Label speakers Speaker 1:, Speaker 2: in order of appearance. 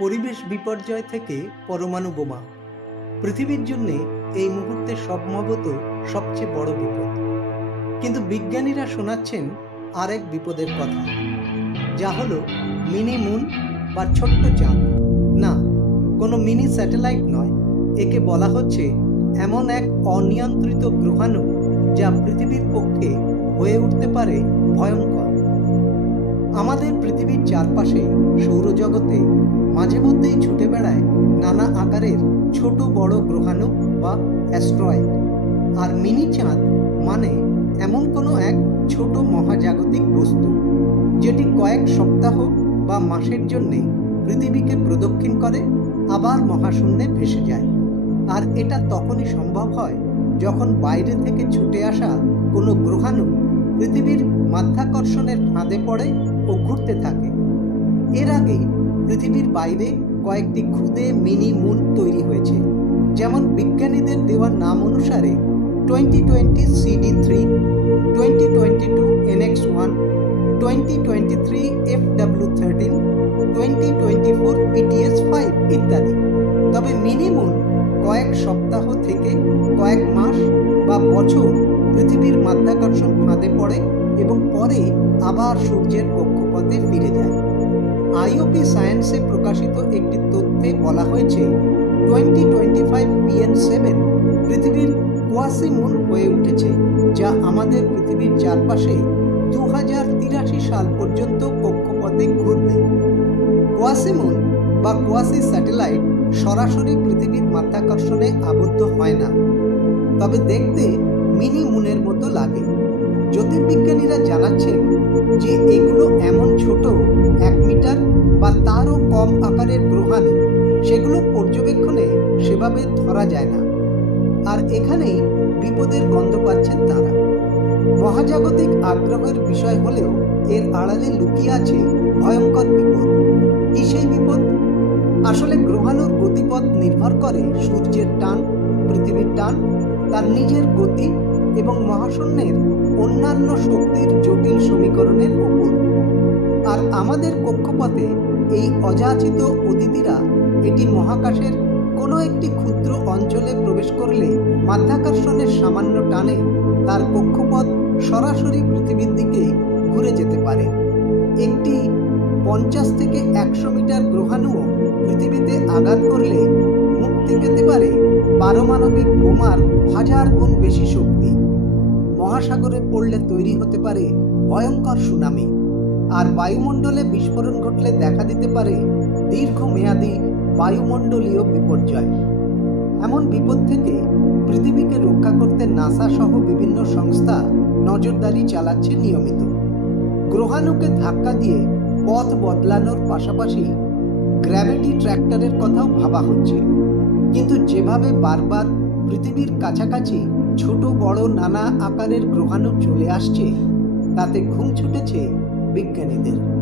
Speaker 1: পরিবেশ বিপর্যয় থেকে পরমাণু বোমা। পৃথিবীর জন্যে এই মুহূর্তে সম্ভবত সবচেয়ে বড় বিপদ। কিন্তু বিজ্ঞানীরা শোনাচ্ছেন আরেক বিপদের কথা, যা হলো মিনি মুন বা ছোট্ট চাঁদ। না, কোনো মিনি স্যাটেলাইট নয়, একে বলা হচ্ছে এমন এক অনিয়ন্ত্রিত গ্রহাণু যা পৃথিবীর পক্ষে হয়ে উঠতে পারে ভয়ঙ্কর। আমাদের পৃথিবীর চারপাশে সৌরজগতে মাঝে মধ্যেই ছুটে বেড়ায় নানা আকারের ছোট বড় গ্রহাণু বা অ্যাস্ট্রয়েড। আর মিনি চাঁদ মানে এমন কোনো এক ছোট মহাজাগতিক বস্তু যেটি কয়েক সপ্তাহ বা মাসের জন্যে পৃথিবীকে প্রদক্ষিণ করে, আবার মহাশূন্যে ভেসে যায়। আর এটা তখনই সম্ভব হয় যখন বাইরে থেকে ছুটে আসা কোনো গ্রহাণু পৃথিবীর মাধ্যাকর্ষণের ফাঁদে পড়ে ও ঘুরতে থাকে। এর আগে পৃথিবীর বাইরে কয়েকটি ক্ষুদে মিনি মুন তৈরি হয়েছে। যেমন বিজ্ঞানীদের দেওয়া নাম অনুসারে twenty twenty CD three twenty twenty two NX one twenty twenty three F W thirteen twenty twenty four PTS five ইত্যাদি। তবে মিনি মুন কয়েক সপ্তাহ থেকে কয়েক মাস বা বছর পৃথিবীর মাধ্যাকর্ষণ ফাঁদে পড়ে। এবং পরে আবার সূর্যের কক্ষপথে ফিরে যায়। আইওপি সায়েন্সে প্রকাশিত একটি তথ্যে বলা হয়েছে twenty twenty five PN seven পৃথিবীর কোয়াসিমুন হয়ে উঠেছে, যা আমাদের পৃথিবীর চারপাশে দু হাজার তিরাশি সাল পর্যন্ত কক্ষপথে ঘুরবে। কোয়াসিমুন বা কোয়াসি স্যাটেলাইট সরাসরি পৃথিবীর মাধ্যাকর্ষণে আবদ্ধ হয় না, তবে দেখতে মিনি মুনের মতো লাগে। জ্যোতির্বিজ্ঞানীরা জানাচ্ছেন যে এগুলো এমন ছোট, এক মিটার বা তারও কম আকারের গ্রহাণু। সেগুলো পর্যবেক্ষণে সেভাবে ধরা যায় না। আর এখানেই বিপদের গন্ধ পাচ্ছেন তারা। মহাজাগতিক আগ্রহের বিষয় হলেও এর আড়ালে লুকিয়ে আছে ভয়ঙ্কর বিপদ। কি সেই বিপদ? আসলে গ্রহাণুর গতিপথ নির্ভর করে সূর্যের টান, পৃথিবীর টান, তার নিজের গতি এবং মহাশূন্যের অন্যান্য শক্তির জটিল সমীকরণের উপর। আর আমাদের কক্ষপথে এই অযাচিত অতিথিরা এটি মহাকাশের কোনো একটি ক্ষুদ্র অঞ্চলে প্রবেশ করলে মাধ্যাকর্ষণের সামান্য টানে তার কক্ষপথ সরাসরি পৃথিবীর দিকে ঘুরে যেতে পারে। একটি পঞ্চাশ থেকে একশো মিটার গ্রহাণুও পৃথিবীতে আঘাত করলে মুক্তি পেতে পারে পারমাণবিক বোমার হাজার গুণ বেশি শক্তি। মহাসাগরে পড়লে তৈরি হতে পারে ভয়ঙ্কর সুনামি। আর বায়ুমণ্ডলে বিস্ফোরণ ঘটলে দেখা দিতে পারে দীর্ঘমেয়াদী বায়ুমণ্ডলীয় বিপর্যয়। এমন বিপদ থেকে পৃথিবীকে রক্ষা করতে নাসা সহ বিভিন্ন সংস্থা নজরদারি চালাচ্ছে নিয়মিত। গ্রহাণুকে ধাক্কা দিয়ে পথ বদলানোর পাশাপাশি গ্র্যাভিটি ট্র্যাক্টরের কথাও ভাবা হচ্ছে। কিন্তু যেভাবে বারবার পৃথিবীর কাছাকাছি ছোট বড় নানা আকারের গ্রহাণু চলে আসছে। তাতে ঘুম ছুটেছে বিজ্ঞানীদের।